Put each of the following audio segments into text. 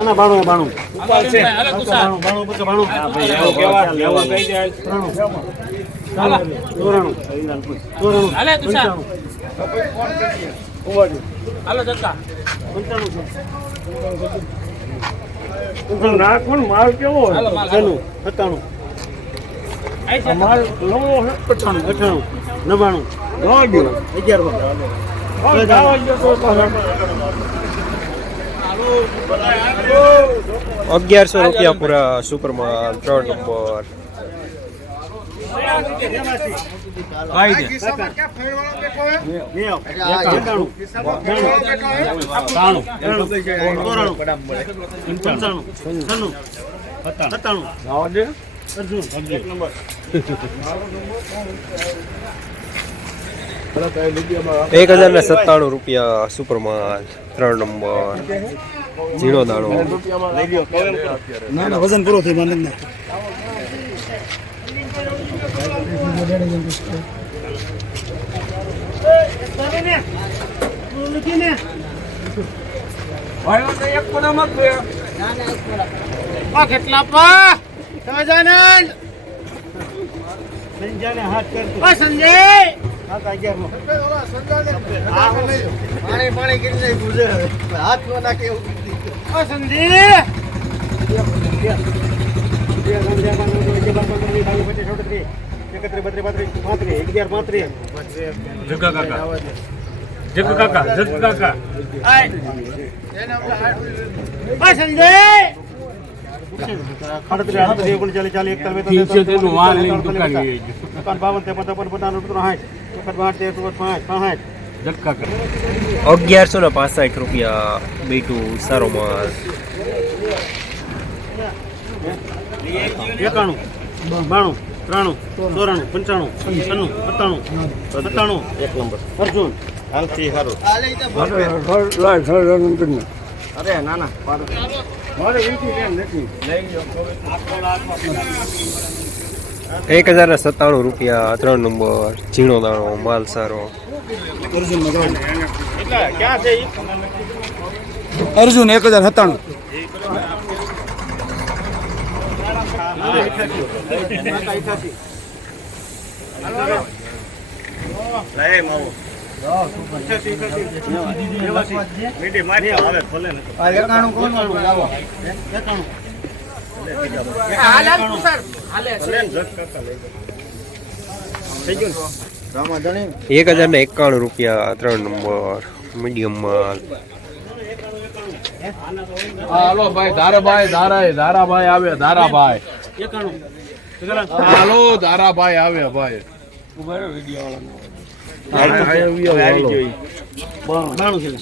બાણું પછી ચોરાણું ચોરાણું. પંચાણું. નાખવાનું માલ કેવો છન્નું સત્તાણું. માલ નવો છે અઠાણું અઠ્ઠાણું નવા દો અગિયાર. અગિયારસો રૂપિયા પૂરા સુપરમાં ત્રણ નંબર સત્તાણું. એક હજાર ને સત્તાણું રૂપિયા સુપરમાં ત્રણ નંબર. ઝીરો દાણો. ના ના વજન પૂરો થયું માનંદ ના ભાઈઓ તો એક પડામાં જ બે. કેટલા પા સહજાનંદ સંજયને હાથ કરતો સંજય. પાણી પાણી કરી છે હાથ નો નાખે એવું સંજય એકત્રીસ બત્રીસ બત્રીસ પાંત્રીસ અગિયાર પાંત્રીસ જગ્ગા કાકા જગ્ગા કાકા કાકા સંજય! અડત્રીસ ઓગણચાલીસ ચાલીસ એકતાલીસ બાવન ત્રેપન ચોપન પચાસ પાંચ અગિયારસો ને પાસઠ રૂપિયા બીટું સારો માલ એકાણું બાણું ત્રાણું ચોરાણું પંચાણું છન્નું સત્તાણું સત્તાણું. એક નંબર. અર્જુન. હાલથી સારું. અરે ના એક હજાર સત્તાણું રૂપિયા ત્રણ નંબર ઝીણો દાણો માલ સારો? અર્જુન એક હજાર સત્તાણું. લઈ ઈઠાસી. એક હજાર ને એકાણું રૂપિયા ત્રણ નંબર મીડિયમ માલ. હાલો ભાઈ, ધારાભાઈ ધારા ધારાભાઈ આવે, ધારાભાઈ. હાલો, ધારાભાઈ આવે ભાઈ.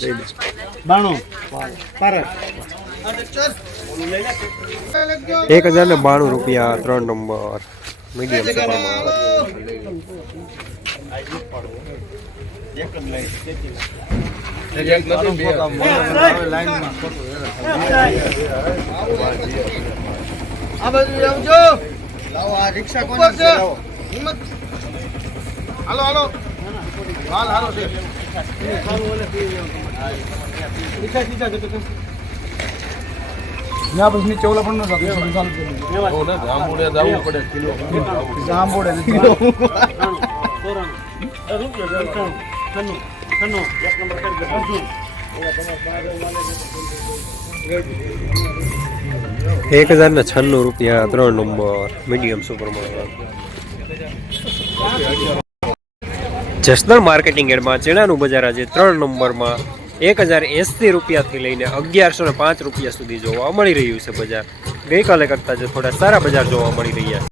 છે બાણું. એક હજાર ને બાણું રૂપિયા ત્રણ નંબર. મીડિયમ આ બાજુ આવજો લાવો આ રિક્ષા કોણ છે. હિંમત. હાલો હાલો. હાલ હાલો છે. ના પછી નીચે ઓલા પણ ન જાંબુડે જવું પડે કિલો. જાંબોડે ત્રાણું ચોરાણું પંચાણું છન્નું છન્નું એક હજાર ને છન્નું રૂપિયા ત્રણ નંબર મીડિયમ સુપર માલ જસદણ માર્કેટિંગ એડમાં ચણાનું બજાર આજે ત્રણ નંબરમાં એક હજાર એંસી રૂપિયાથી લઈને અગિયારસો ને પાંચ રૂપિયા સુધી જોવા મળી રહ્યું છે બજાર. ગઈકાલે કરતાં જે થોડા સારા બજાર જોવા મળી રહ્યા છે.